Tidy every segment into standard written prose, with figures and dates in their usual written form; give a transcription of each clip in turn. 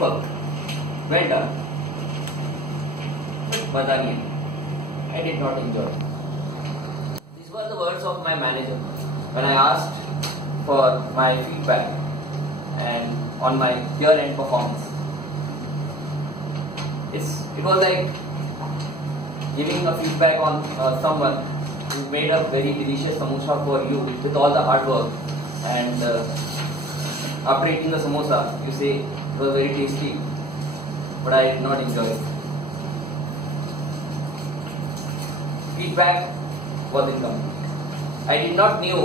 Deepak, well done. But again, I did not enjoy. These were the words of my manager when I asked for my feedback and on my year-end performance. It was like giving a feedback on someone who made a very delicious samosa for you with all the hard work, and after eating the samosa you say it was very tasty, but I did not enjoy it. Feedback was incomplete. I did not knew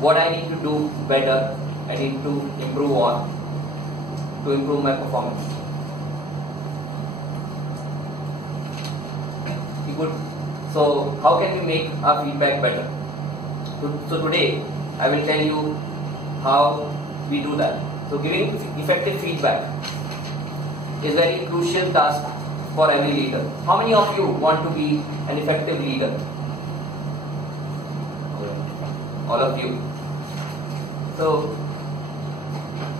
what I need to do better, I need to improve on to improve my performance. Good. So how can we make our feedback better? So today I will tell you how we do that. So giving effective feedback is a very crucial task for every leader. How many of you want to be an effective leader? All of you. So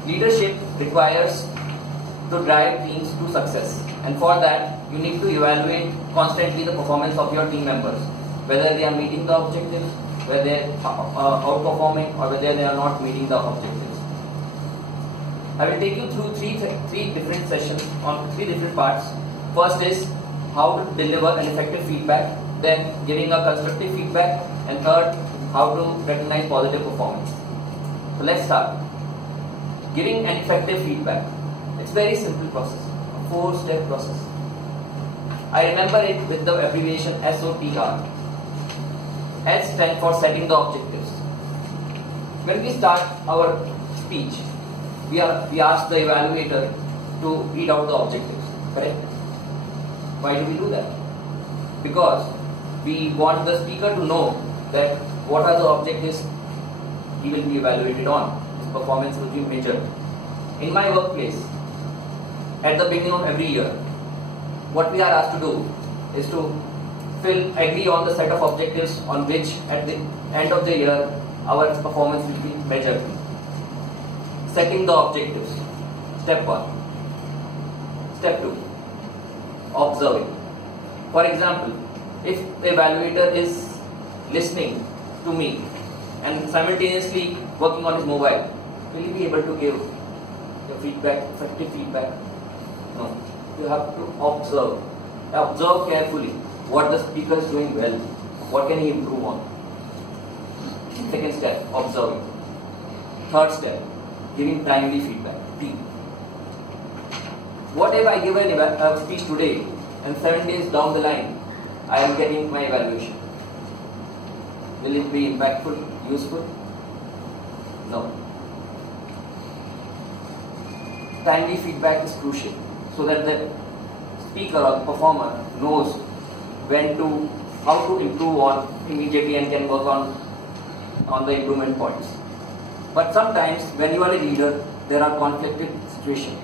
leadership requires to drive teams to success, and for that you need to evaluate constantly the performance of your team members, whether they are meeting the objectives, whether they are outperforming, or whether they are not meeting the objectives. I will take you through three different sessions on three different parts. First is how to deliver an effective feedback, then giving a constructive feedback, and third, how to recognize positive performance. So let's start. Giving an effective feedback. It's a very simple process, a 4-step process. I remember it with the abbreviation SOTR. S stands for setting the objectives. When we start our speech, we ask the evaluator to read out the objectives, correct? Why do we do that? Because we want the speaker to know that what are the objectives he will be evaluated on. His performance will be measured. In my workplace, at the beginning of every year, what we are asked to do is to agree on the set of objectives on which at the end of the year our performance will be measured. Setting the objectives. Step 1. Step 2. Observing. For example, if the evaluator is listening to me and simultaneously working on his mobile, will he be able to give the feedback, effective feedback? No. You have to observe. Observe carefully what the speaker is doing well, what can he improve on. Second step, observing. Third step, giving timely feedback. T. What if I give a speech today and 7 days down the line I am getting my evaluation? Will it be impactful, useful? No. Timely feedback is crucial so that the speaker or the performer knows how to improve on immediately and can work on the improvement points. But sometimes when you are a leader, there are conflicted situations.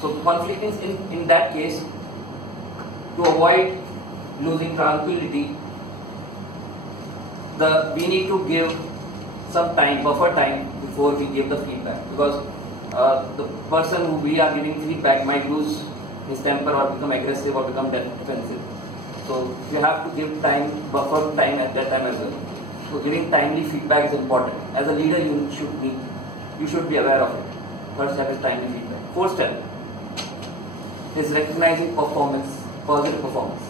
So conflicting in that case, to avoid losing tranquility, we need to give some time, buffer time before we give the feedback, because the person who we are giving feedback might lose his temper or become aggressive or become defensive. So you have to give time, buffer time at that time as well. So giving timely feedback is important. As a leader, you should be aware of it. First step is timely feedback. Fourth step is recognizing performance, positive performance.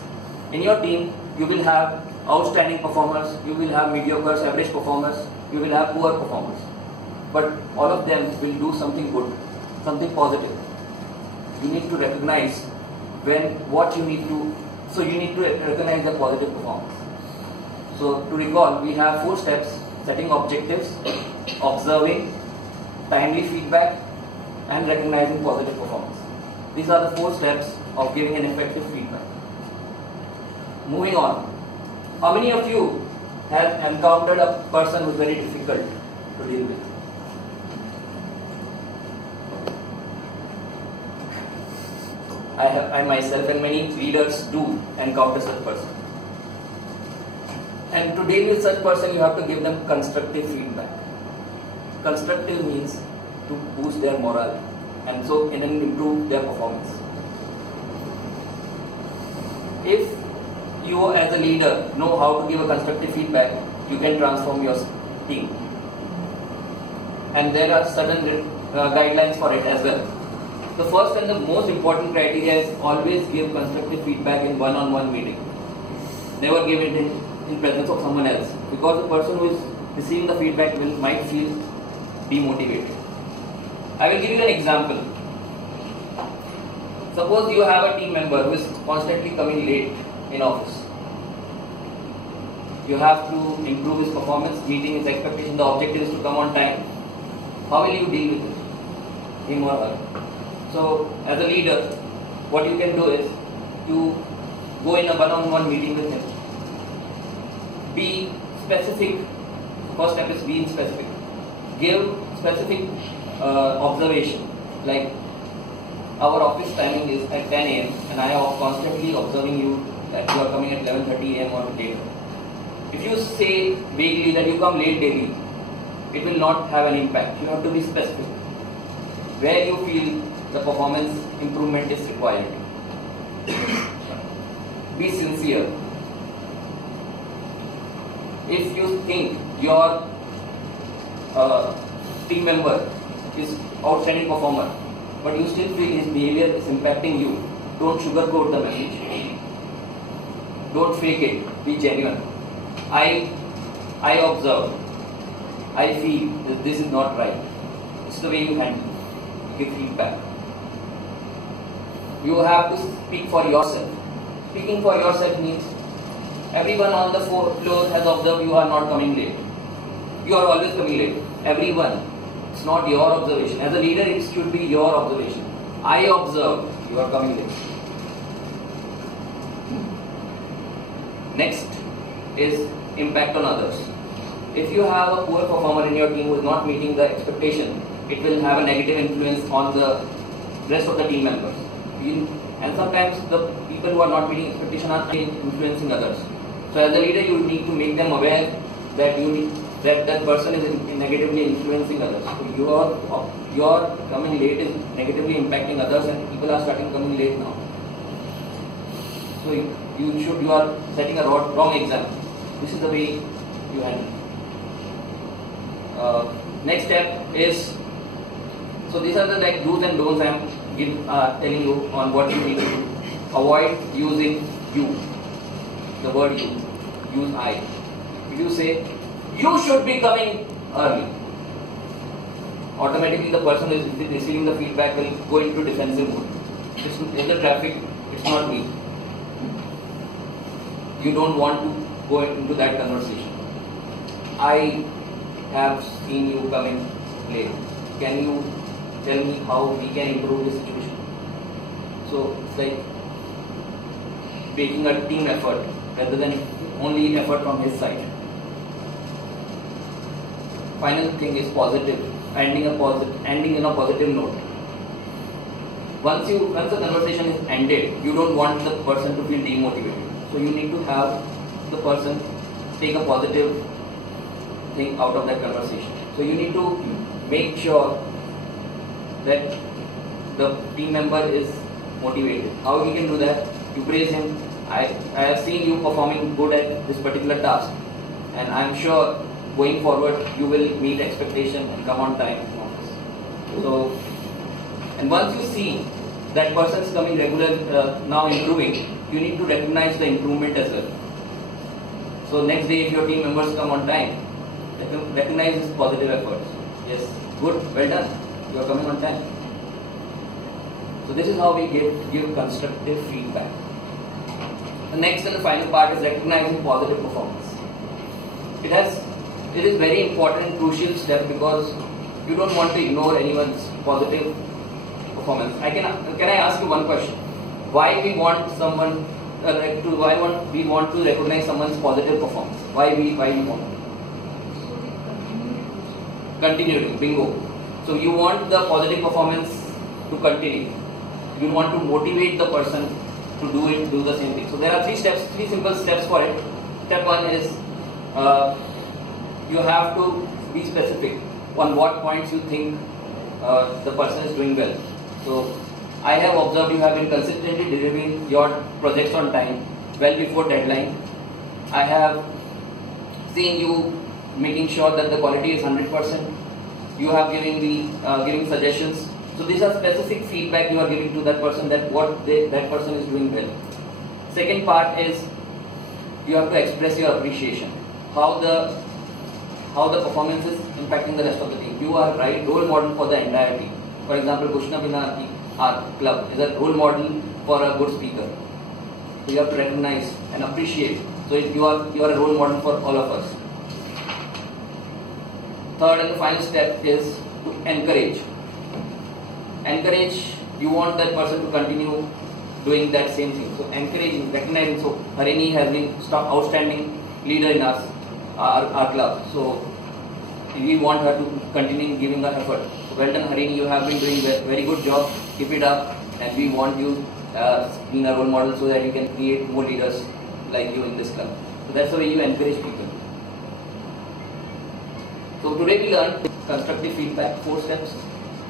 In your team, you will have outstanding performers, you will have mediocre, average performers, you will have poor performers. But all of them will do something good, something positive. You need to recognize you need to recognize the positive performance. So to recall, we have 4 steps: setting objectives, observing, timely feedback, and recognizing positive performance. These are the 4 steps of giving an effective feedback. Moving on. How many of you have encountered a person who is very difficult to deal with? I myself and many leaders do encounter such person. And to deal with such person, you have to give them constructive feedback. Constructive means to boost their morale and so can improve their performance. If you as a leader know how to give a constructive feedback, you can transform your team. And there are certain guidelines for it as well. The first and the most important criteria is always give constructive feedback in one-on-one meeting. Never give it in presence of someone else, because the person who is receiving the feedback might feel demotivated. I will give you an example. Suppose you have a team member who is constantly coming late in office. You have to improve his performance, meeting his expectation. The objective is to come on time. How will you deal with it? Him or her? So, as a leader, what you can do is you go in a one-on-one meeting with him. Be specific. First step is being specific. Give specific observation. Like, our office timing is at 10 a.m. and I am constantly observing you that you are coming at 11:30 a.m. or later. If you say vaguely that you come late daily, it will not have an impact. You have to be specific. Where you feel the performance improvement is required. Be sincere. If you think your team member is outstanding performer, but you still feel his behavior is impacting you, don't sugarcoat the message. Don't fake it. Be genuine. I observe. I feel that this is not right. It's the way you handle. Give feedback. You have to speak for yourself. Speaking for yourself means everyone on the floor has observed you are not coming late. You are always coming late. Everyone. It's not your observation. As a leader, it should be your observation. I observe you are coming late. Next is impact on others. If you have a poor performer in your team who is not meeting the expectation, it will have a negative influence on the rest of the team members. And sometimes the people who are not meeting expectation are influencing others. So as a leader, you need to make them aware that that person is negatively influencing others. So your coming late is negatively impacting others, and people are starting coming late now. So you are setting a wrong example. This is the way you handle. Next step is, so these are the do's and don'ts I am telling you on what you need to do. Avoid using you, the word you. Use I. If you say you should be coming early, automatically the person who is receiving the feedback will go into defensive mode. It's in the traffic, it's not me. You don't want to go into that conversation. I have seen you coming late. Can you tell me how we can improve the situation? So it's like making a team effort rather than only effort from his side. Final thing is positive, ending in a positive note. Once the conversation is ended, you don't want the person to feel demotivated. So you need to have the person take a positive thing out of that conversation. So you need to make sure that the team member is motivated. How you can do that? You praise him. I have seen you performing good at this particular task, and I am sure going forward you will meet expectation and come on time in office. So, and once you see that person is coming regular, now improving, you need to recognize the improvement as well. So next day if your team members come on time, recognize his positive efforts. Yes, good, well done, you are coming on time. So this is how we give constructive feedback. The next and the final part is recognizing positive performance. It is very important and crucial step, because you don't want to ignore anyone's positive performance. Can I ask you one question? Why we want someone we want to recognize someone's positive performance? Why we want continuing? Bingo. So you want the positive performance to continue. You want to motivate the person to do the same thing. So there are three simple steps for it. Step one is you have to be specific on what points you think the person is doing well. So I have observed you have been consistently delivering your projects on time, well before deadline. I have seen you making sure that the quality is 100%. You have giving suggestions. So these are specific feedback you are giving to that person, that that person is doing well. Second part is you have to express your appreciation. How the performance is impacting the rest of the team. You are right role model for the entire team. For example, Kushna Binarki, our club, is a role model for a good speaker. So you have to recognize and appreciate. So you are a role model for all of us. Third and the final step is to encourage. Encourage, you want that person to continue doing that same thing. So encouraging, recognizing. So Harini has been outstanding leader in our club. So we want her to continue giving her effort. So well done, Harini. You have been doing a very good job. Keep it up, and we want you being a role model so that you can create more leaders like you in this club. So that's the way you encourage people. So today we learned constructive feedback, 4 steps.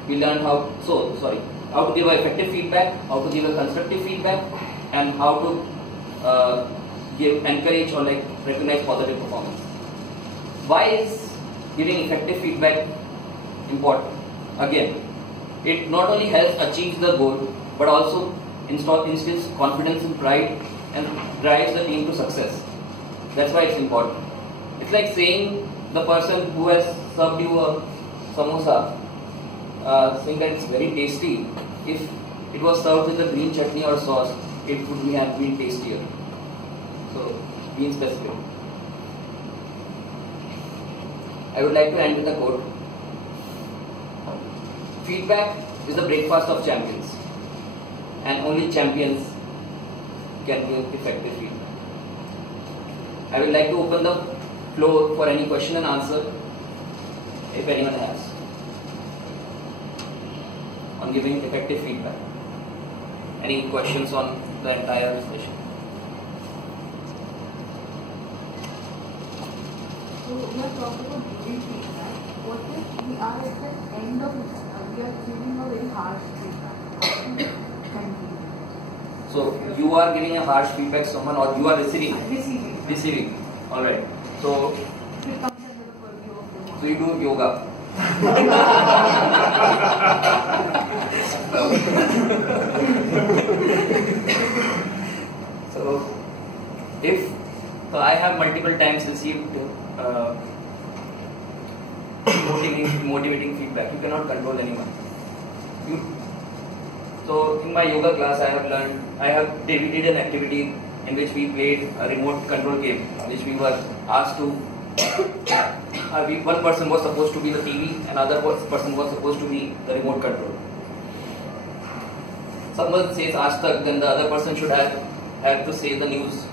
We learned how to give effective feedback, how to give a constructive feedback, and how to encourage or recognize positive performance. Why is giving effective feedback important? Again, it not only helps achieve the goal, but also instills confidence and pride and drives the team to success. That's why it's important. It's like saying the person who has served you a samosa, saying that it's very tasty. If it was served with a green chutney or sauce, it would have been tastier. So, being specific. I would like to end with a quote. Feedback is the breakfast of champions, and only champions can give effective feedback. I would like to open the floor for any question and answer, if anyone has, on giving effective feedback. Any questions on the entire session? So we are talking about giving feedback. What if we are at the end of it? We are giving a very harsh feedback. So you are giving a harsh feedback to someone, or you are receiving? Receiving. All right. So it comes under the purview of yoga. So you do yoga. So I have multiple times received motivating feedback. You cannot control anyone. So in my yoga class, I have did an activity in which we played a remote control game, which we were asked to. One person was supposed to be the TV, another person was supposed to be the remote control. Someone says Aaj Tak, then the other person should have to say the news.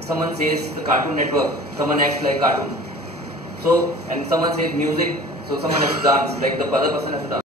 Someone says the Cartoon Network, someone acts like cartoon. So, and someone says music, so someone has to dance, like the other person has to dance.